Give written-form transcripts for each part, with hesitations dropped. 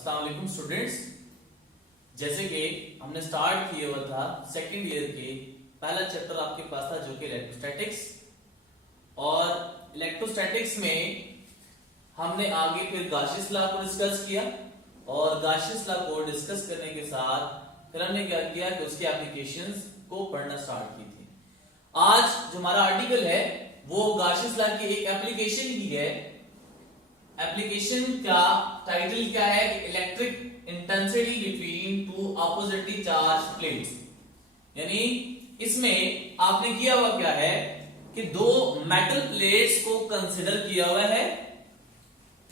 अस्सलाम वालेकुम स्टूडेंट्स। जैसे कि हमने स्टार्ट किया हुआ था सेकंड ईयर के पहला चैप्टर आपके पास था जो कि इलेक्ट्रोस्टैटिक्स, और इलेक्ट्रोस्टैटिक्स में हमने आगे फिर गाशियस लॉ को डिस्कस किया, और गाशियस लॉ को डिस्कस करने के साथ फिर हमने क्या किया कि उसकी एप्लीकेशंस को पढ़ना स्टार्ट की थी। आज जो हमारा आर्टिकल है वो गाशियस लॉ की एक एप्लीकेशन ही है। एप्लीकेशन का टाइटल क्या है? Electric intensity between two oppositely charge plates. यानी इसमें आपने किया हुआ क्या है कि दो मेटल प्लेट्स को कंसिडर किया हुआ है,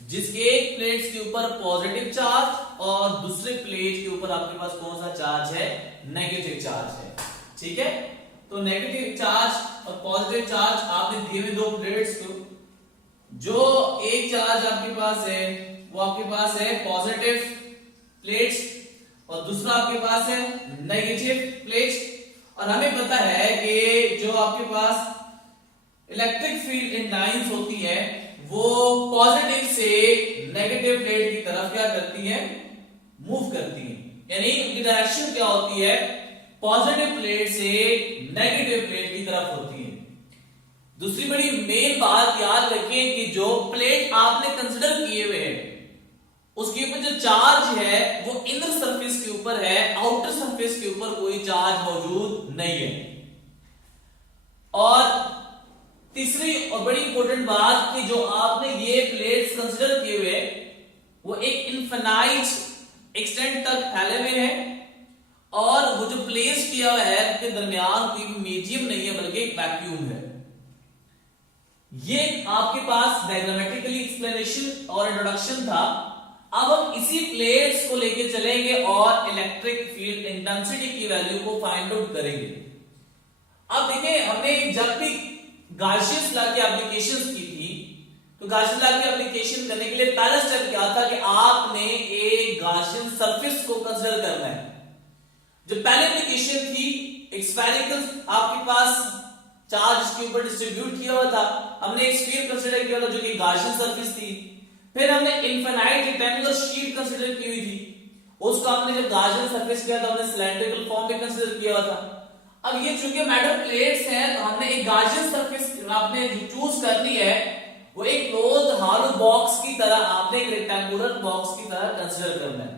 जिसके एक प्लेट्स के ऊपर पॉजिटिव चार्ज और दूसरे प्लेट के ऊपर आपके पास कौन सा चार्ज है? नेगेटिव चार्ज है। ठीक है, तो नेगेटिव चार्ज और पॉजिटिव चार्ज आपने दिए हुए दो प्लेट्स को, जो एक चार्ज आपके पास है वो आपके पास है पॉजिटिव प्लेट्स और दूसरा आपके पास है नेगेटिव प्लेट्स। और हमें पता है कि जो आपके पास इलेक्ट्रिक फील्ड इन लाइंस होती है वो पॉजिटिव से नेगेटिव प्लेट की तरफ क्या करती है? मूव करती है। यानी उनकी डायरेक्शन क्या होती है? पॉजिटिव प्लेट से नेगेटिव प्लेट की तरफ होती है। दूसरी बड़ी मेन बात याद रखें कि जो प्लेट आपने कंसिडर किए हुए हैं उसके ऊपर जो चार्ज है वो इनर सरफेस के ऊपर है, आउटर सरफेस के ऊपर कोई चार्ज मौजूद नहीं है। और तीसरी और बड़ी इंपॉर्टेंट बात कि जो आपने ये प्लेट्स कंसिडर किए हुए वो एक इनफिनाइट एक्सटेंट तक फैले हुए हैं, और वो जो प्लेस किया हुआ है उसके दरमियान कोई मीडियम नहीं है बल्कि एक वैक्यूम है। ये आपके पास डायग्रामेटिकली एक्सप्लेनेशन और इंट्रोडक्शन था। अब हम इसी प्लेट्स को लेके चलेंगे और इलेक्ट्रिक फील्ड इंटेंसिटी की वैल्यू को फाइंड आउट करेंगे। अब देखिए, हमने जब भी गाशियस लॉ की एप्लीकेशंस की थी तो गाशियस लॉ की एप्लीकेशन करने के लिए पहला स्टेप क्या था कि आपने एक गाशियन सरफेस को कंसीडर करना है। जो पहली एप्लीकेशन थी एक स्फेरिकल आपके पास चार्ज के ऊपर डिस्ट्रीब्यूट किया हुआ था, हमने एक स्फीयर कंसीडर किया था जो कि गाशियन सरफेस थी। फिर हमने इनफिनाइट रेक्टेंगुलर शीट कंसीडर की हुई थी, उसको हमने जब गाशियन सरफेस किया था हमने सिलेंड्रिकल फॉर्म में कंसीडर किया हुआ था। अब ये चूंकि मेटल प्लेट्स हैं तो हमने एक गाशियन सरफेस आपने जो चूज करनी है वो एक क्लोज्ड हॉलो बॉक्स की तरह, आपने एक रेक्टेंगुलर बॉक्स की तरह कंसीडर करना है।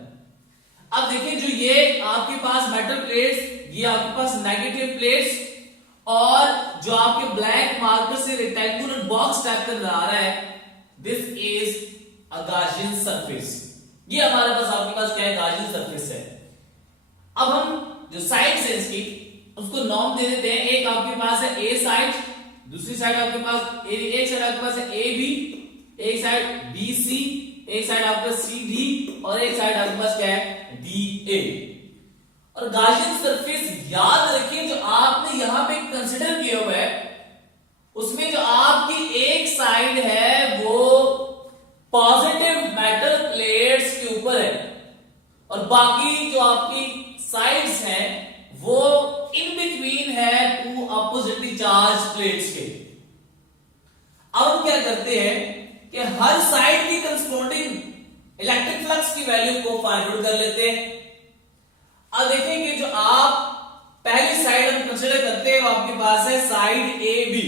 अब देखिए, जो ये आपके पास मेटल प्लेट्स, ये आपके पास नेगेटिव प्लेट्स, और जो आपके ब्लैक मार्कर से रेक्टेंगुलर बॉक्स टाइप का नजर आ रहा है, this is a Gaussian surface. ये हमारे पास आपके पास क्या है? गाशियन सरफेस है। अब हम जो साइड्स है इसकी उसको नाम दे देते हैं। एक आपके पास है ए साइड, दूसरी साइड आपके पास एक साइड आपके पास है ए बी, एक साइड बी सी, एक साइड आपका सी डी, और एक साइड आपके पास क्या है? D A. और गाशियन सरफेस याद रखिए जो आपने यहां पे कंसीडर किया हुआ है उसमें जो आपकी एक साइड है वो पॉजिटिव मेटल प्लेट्स के ऊपर है, और बाकी जो आपकी साइड्स हैं वो इन बिटवीन है टू अपोजिटली चार्ज प्लेट्स के। अब हम क्या करते हैं कि हर साइड की करस्पॉन्डिंग इलेक्ट्रिक फ्लक्स की वैल्यू को फाइंड आउट कर लेते हैं। अब देखेंगे जो आप पहली साइड हम कंसीडर करते हैं वो आपके पास है side A B,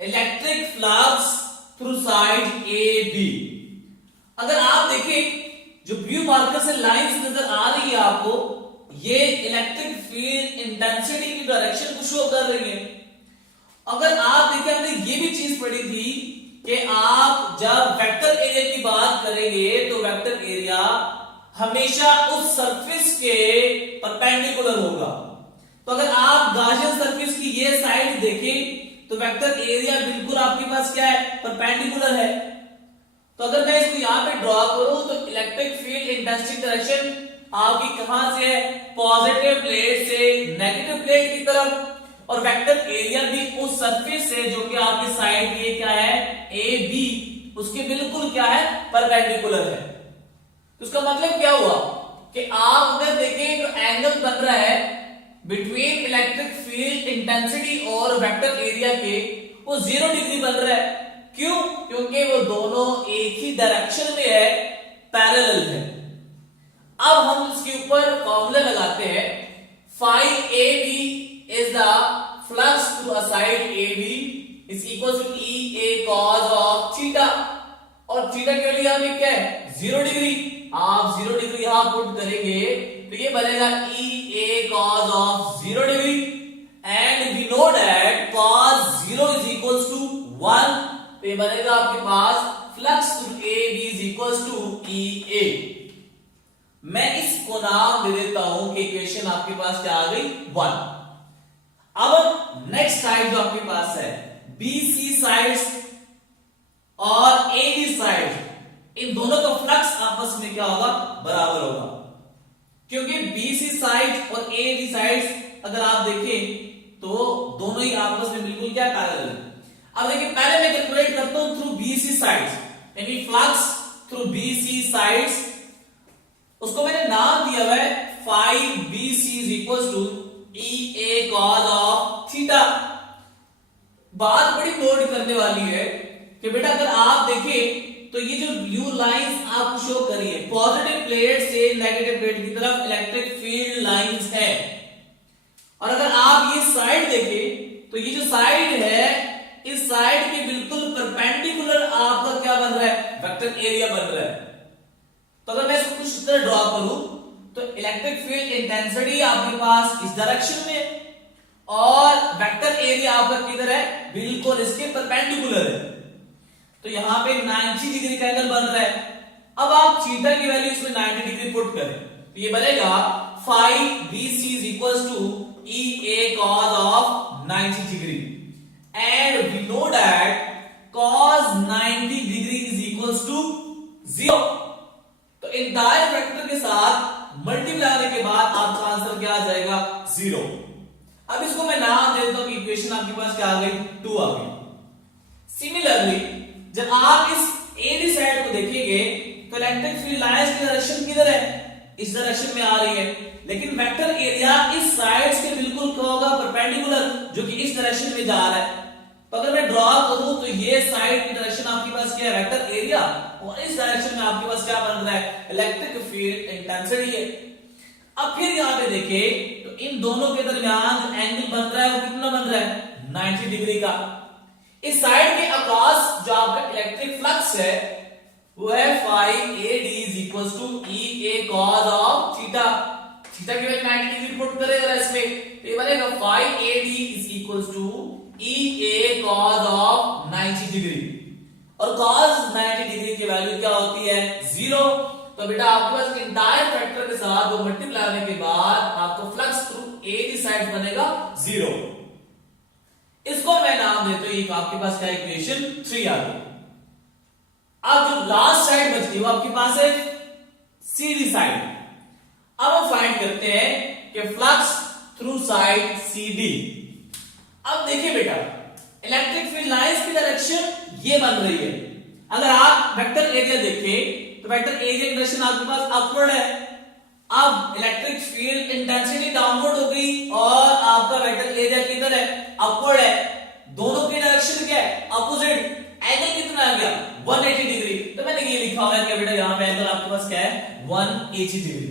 electric flux through side A B. अगर आप देखें जो ब्लू मार्कर से लाइंस नजर आ रही है आपको, ये इलेक्ट्रिक फील्ड इंटेंसिटी की डायरेक्शन को शो कर रही है। अगर आप देखें, हमने ये भी चीज पढ़ी थी कि आप जब वेक्टर एरिया की बात करेंगे तो वेक्टर एरिया हमेशा उस सरफेस के परपेंडिकुलर होगा। तो अगर आप गाशियन सरफेस की ये साइड देखें तो वेक्टर एरिया बिल्कुल आपके पास क्या है? परपेंडिकुलर है। तो अगर मैं इसको यहां पे ड्रॉ करूं तो इलेक्ट्रिक फील्ड इंटेंसिटी डायरेक्शन आपकी कहां से है? पॉजिटिव प्लेट से नेगेटिव प्लेट की तरफ, और वेक्टर एरिया भी उस सरफेस से जो कि आपकी साइड ये क्या है? ए बी, उसके बिल्कुल क्या है? परपेंडिकुलर है। तो उसका मतलब क्या हुआ कि आप अगर देखें जो एंगल बन रहा है बिटवीन इलेक्ट्रिक फील्ड इंटेंसिटी और वेक्टर एरिया के, वो 0 डिग्री बन रहा है। क्यों? क्योंकि वो दोनों एक ही डायरेक्शन में है, पैरेलल है। अब हम इसके ऊपर फॉर्मूला लगाते हैं, phi A B is the flux through a side A B is equal to E A cos of theta, और थीटा के लिए यहाँ पे क्या है 0 डिग्री, आप 0 डिग्री यहां पुट करेंगे तो ये बनेगा E A cos of 0 degree, and we know that cos 0 is equals to 1, तो ये बनेगा आपके पास flux through A B is equals to E A. मैं इसको नाम दे देता हूं कि इक्वेशन आपके पास क्या आ गई 1। अब नेक्स्ट साइड जो आपके पास है BC साइड्स और AB साइड्स, इन दोनों का फ्लक्स आपस में क्या होगा बराबर होगा, क्योंकि BC साइड और AB साइड्स अगर आप देखें तो दोनों ही आपस में बिल्कुल क्या पैरेलल है। अब देखिए पहले मैं कैलकुलेट करता हूं थ्रू BC साइड्स, यानी फ्लक्स थ्रू BC साइड्स, उसको मैंने नाम दिया है phi BC is equal to E A cos of theta. बात बड़ी नोट करने वाली है कि बेटा अगर आप देखें तो ये जो ब्लू लाइंस आपको शो करी है, पॉजिटिव प्लेट से नेगेटिव प्लेट की तरफ इलेक्ट्रिक फील्ड लाइंस है, और अगर आप ये साइड देखें तो ये जो साइड है इस साइड के बिल्कुल परपेंडिकुलर आपका क्या बन रहा है वेक्टर एरिया बन रहा है। तो अगर मैं इसको कुछ इस तरह ड्रॉ करूं तो इलेक्ट्रिक फील्ड इंटेंसिटी आपके पास इस डायरेक्शन में और वेक्टर एरिया आपका किधर है बिल्कुल इसके परपेंडिकुलर है, तो यहां पे 90 डिग्री का एंगल बन रहा है। अब आप थीटा की वैल्यू इसमें 90 डिग्री पुट करें तो ये बनेगा phi BC is equals to E A cos of 90 degree, and we know that cos 90 degree is equals to 0। तो इंटायर वेक्टर के साथ मल्टीप्लाई के बाद आपका आंसर क्या आ जाएगा 0। अब इसको मैं नाम देता हूं कि इक्वेशन आपके पास क्या आ गई 2 आ गई। सिमिलरली जब आप इस AB साइड को देखेंगे तो इलेक्ट्रिक फील्ड लाइंस की डायरेक्शन किधर है इस डायरेक्शन में आ रही है, लेकिन वेक्टर एरिया इस साइड्स के बिल्कुल क्या होगा परपेंडिकुलर, जो कि इस डायरेक्शन में जा रहा है। तो अगर मैं ड्रॉ करूं तो ये साइड की डायरेक्शन आपके पास क्या है वेक्टर एरिया, और इस डायरेक्शन में आपके पास क्या बन रहा है इलेक्ट्रिक फील्ड इंटेंसिटी है। अब फिर यहां पे देखें तो इन दोनों के दरमियान जो एंगल बन रहा है वो कितना बन रहा है 90 डिग्री का। इस साइड के अक्रॉस जो आपका इलेक्ट्रिक फ्लक्स है वो है phi AD is equals to E A cos of theta. Theta की वैल्यू 90 डिग्री पुट करेगा इसमें तो ये बनेगा phi AD is equals to E A cos of 90 degree, और cos 90 डिग्री की वैल्यू क्या होती है 0। तो बेटा आपके पास इंटायर फैक्टर के साथ वो मल्टीप्लाई करने के बाद आपको फ्लक्स थ्रू AB साइड बनेगा 0। इसको मैं नाम देता हूं आपके पास क्या इक्वेशन 3 आ गई। अब जो लास्ट साइड बचती है वो आपके पास है CD साइड। अब हम फाइंड करते हैं कि फ्लक्स थ्रू साइड CD। अब देखिए बेटा इलेक्ट्रिक फील्ड लाइंस की डायरेक्शन ये बन रही है। अगर आप वेक्टर एरिया देखें तो वेक्टर एरिया की डायरेक्शन आपके पास अपवर्ड है। अब इलेक्ट्रिक फील्ड इंटेंसिटी डाउनवर्ड हो गई और आपका वेक्टर एरिया किधर है अपवर्ड है, दोनों की डायरेक्शन क्या है अपोजिट। एंगल कितना आ गया 180 डिग्री, तो मैंने ये लिखा हुआ है कि बेटा यहां पे एंगल आपके पास क्या है 180 डिग्री।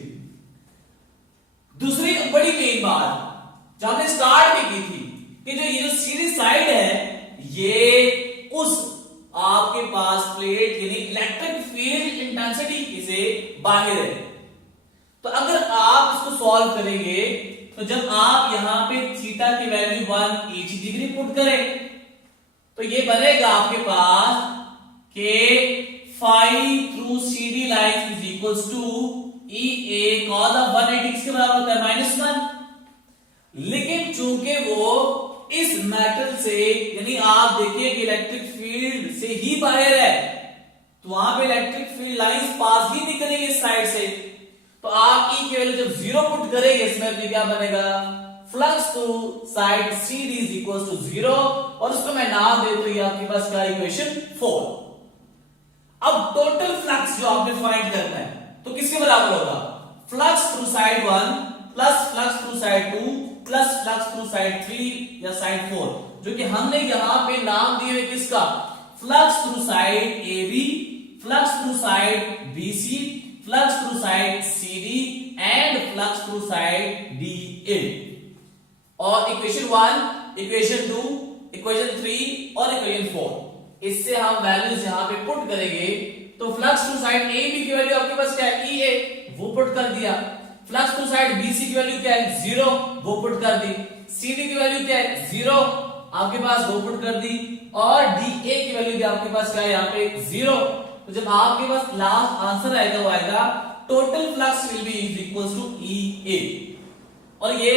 दूसरी बड़ी मेन बात जो हमने स्टार्ट में की थी कि जो ये जो सीधी साइड है ये उस आपके पास प्लेट यानी इलेक्ट्रिक फील्ड इंटेंसिटी से बाहर है। तो अगर आप इसको सॉल्व करेंगे तो जब आप यहां पे थीटा की वैल्यू 180 डिग्री पुट करें तो ये बनेगा आपके पास के phi through CD line is equals to E A cos of 180 किसके बराबर होता है -1। लेकिन चूंकि वो इस मेटल से यानी आप देखिए कि इलेक्ट्रिक फील्ड से ही बाहर है तो वहां पे इलेक्ट्रिक फील्ड लाइंस पास ही नहीं करेंगे इस साइड से, तो आप ई की वैल्यू जब 0 पुट करेंगे इसमें तो क्या बनेगा flux to side CD is equal to 0, और उसको मैं नाम दे तो ये आपके पास क्या इक्वेशन 4। अब टोटल फ्लक्स जो आपने फाइंड करना है तो किसके बराबर होगा flux through side 1 plus flux through side 2 plus flux through side 3 या साइड 4, जो कि हमने यहां पे नाम दिए हुए किसका flux through side AB, flux through side BC flux through side CD and flux through side DA। और इक्वेशन 1, इक्वेशन 2, इक्वेशन 3 और इक्वेशन 4, इससे हम वैल्यूज यहां पे पुट करेंगे तो फ्लक्स टू साइड AB की वैल्यू आपके पास क्या है, EA, वो पुट कर दिया। फ्लक्स टू साइड BC की वैल्यू क्या है, 0, वो पुट कर दी। CD की वैल्यू क्या है, 0, आपके पास वो पुट कर दी। और DA की वैल्यू भी आपके पास क्या है, यहाँ पे 0। तो जब आपके पास लास्ट आंसर आएगा वो आएगा total flux will be is equals to EA। और ये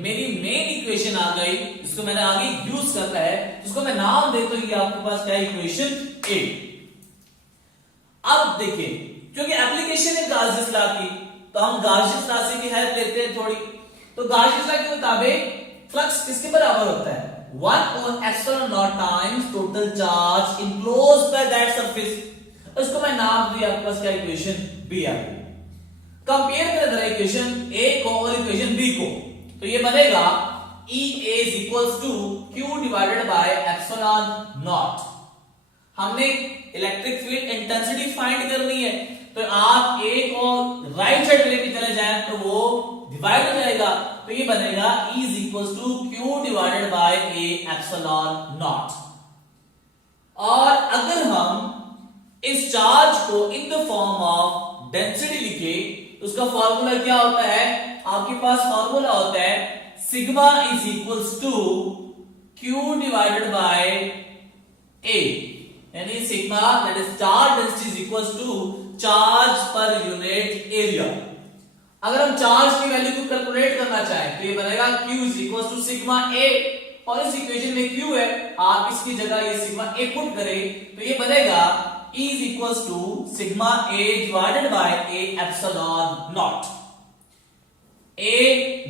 मेरी मेन इक्वेशन आ गई, इसको मैंने आगे यूज करना है, इसको मैं नाम दे तो ये आपके पास क्या है, इक्वेशन A। अब देखिए, क्योंकि एप्लीकेशन है गाउस लॉ की, तो हम गाउस लॉ से भी हेल्प लेते हैं थोड़ी। तो गाउस लॉ के मुताबिक फ्लक्स किसके बराबर होता है, 1/ε0 times total charge enclosed by that surface. इसको मैं नाम दिया आपके पास क्या, इक्वेशन B आ गई। कंपेयर करें जरा इक्वेशन A को और इक्वेशन B को, तो ये बनेगा EA is equals to Q divided by epsilon naught। हमने इलेक्ट्रिक फील्ड इंटेंसिटी फाइंड करनी है, तो आप A को राइट साइड लेके चले जाएं तो वो डिवाइड हो जाएगा, तो ये बनेगा E is equals to Q divided by A epsilon naught। और अगर हम इस चार्ज को in the form of density लिखे तो उसका फॉर्मूला क्या होता है, आपके पास फॉर्मूला होता है sigma is equals to Q divided by A, यानी sigma that is charge density is equals to charge per unit area. अगर हम चार्ज की वैल्यू को कैलकुलेट करना चाहें तो ये बनेगा Q is equals to sigma A, और इस इक्वेशन में Q है, आप इसकी जगह ये सिग्मा A पुट करें तो ये बनेगा E is equals to sigma A divided by A epsilon naught। A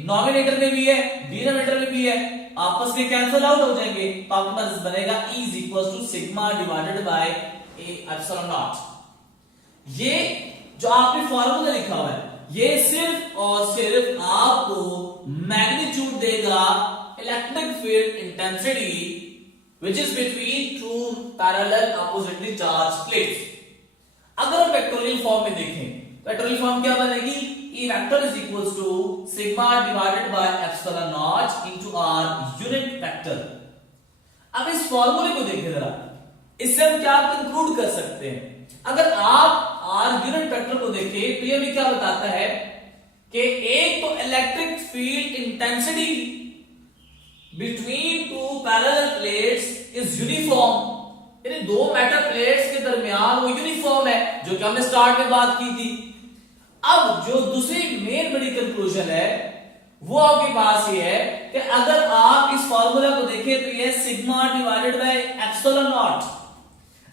nominator में भी है, डिनोमिनेटर में भी है, आपस में कैंसिल आउट हो जाएंगे, तो आपके पास बनेगा E is equals to sigma divided by A epsilon naught। ये जो आपने फॉर्मूला लिखा हुआ है, ये सिर्फ और सिर्फ आपको मैग्नीट्यूड देगा electric field intensity which is between two parallel oppositely charged plates। अगर हम वेक्टोरियल फॉर्म में देखें, वेक्टोरियल फॉर्म क्या बनेगी, E vector is equals to sigma divided by epsilon not into R unit vector. अब इस फॉर्मूले को देखें जरा, इससे हम क्या कंक्लूड कर सकते हैं, अगर आप R यूनिट वेक्टर को देखें तो ये भी क्या बताता है कि एक तो electric field intensity between two parallel plates is uniform, यानी दो मेटल प्लेट्स के दरमियान वो यूनिफॉर्म है, जो कि हमने स्टार्ट में बात की थी। अब जो दूसरी मेन बड़ी कंक्लूजन है वो आपके पास ये है कि अगर आप इस फॉर्मूला को देखें तो ये sigma divided by epsilon not,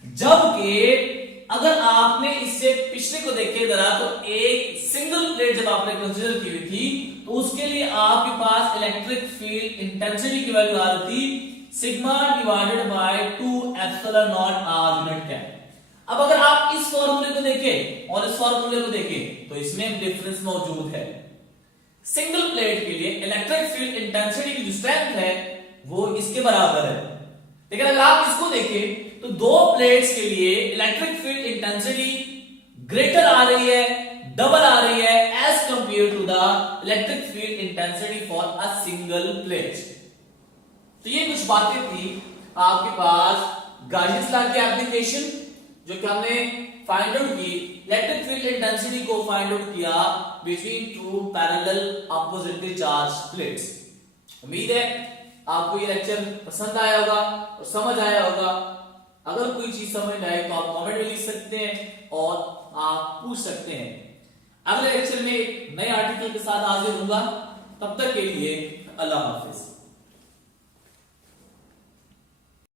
जबकि अगर आपने इससे पिछले को देखे जरा तो एक सिंगल प्लेट जब आपने कंसीडर की हुई थी तो उसके लिए आपके पास इलेक्ट्रिक फील्ड इंटेंसिटी की वैल्यू आ रही थी sigma divided bye 2 epsilon not R unit क्या। अब अगर आप इस फॉर्मूले को देखें और इस फॉर्मूले को देखें तो इसमें डिफरेंस मौजूद है। सिंगल प्लेट के लिए इलेक्ट्रिक फील्ड इंटेंसिटी की जो स्ट्रेंथ है वो इसके बराबर है, लेकिन अगर आप इसको देखें तो दो प्लेट्स के लिए इलेक्ट्रिक फील्ड इंटेंसिटी ग्रेटर आ रही है, डबल आ रही है as compare to the electric field intensity for a single plate. तो ये कुछ बातें थी आपके पास गाउस लॉ की एप्लीकेशन, जो कि हमने फाइंड आउट की, इलेक्ट्रिक फील्ड इंटेंसिटी को फाइंड आउट किया between two parallel oppositely charged plates. उम्मीद है आपको ये लेक्चर पसंद आया होगा और समझ आया होगा। अगर कोई चीज समझ आए तो आप कमेंट में लिख सकते हैं और आप पूछ सकते हैं। अगले लेक्चर में एक नए आर्टिकल के साथ हाजिर होऊंगा, तब तक के लिए अल्लाह हाफिज।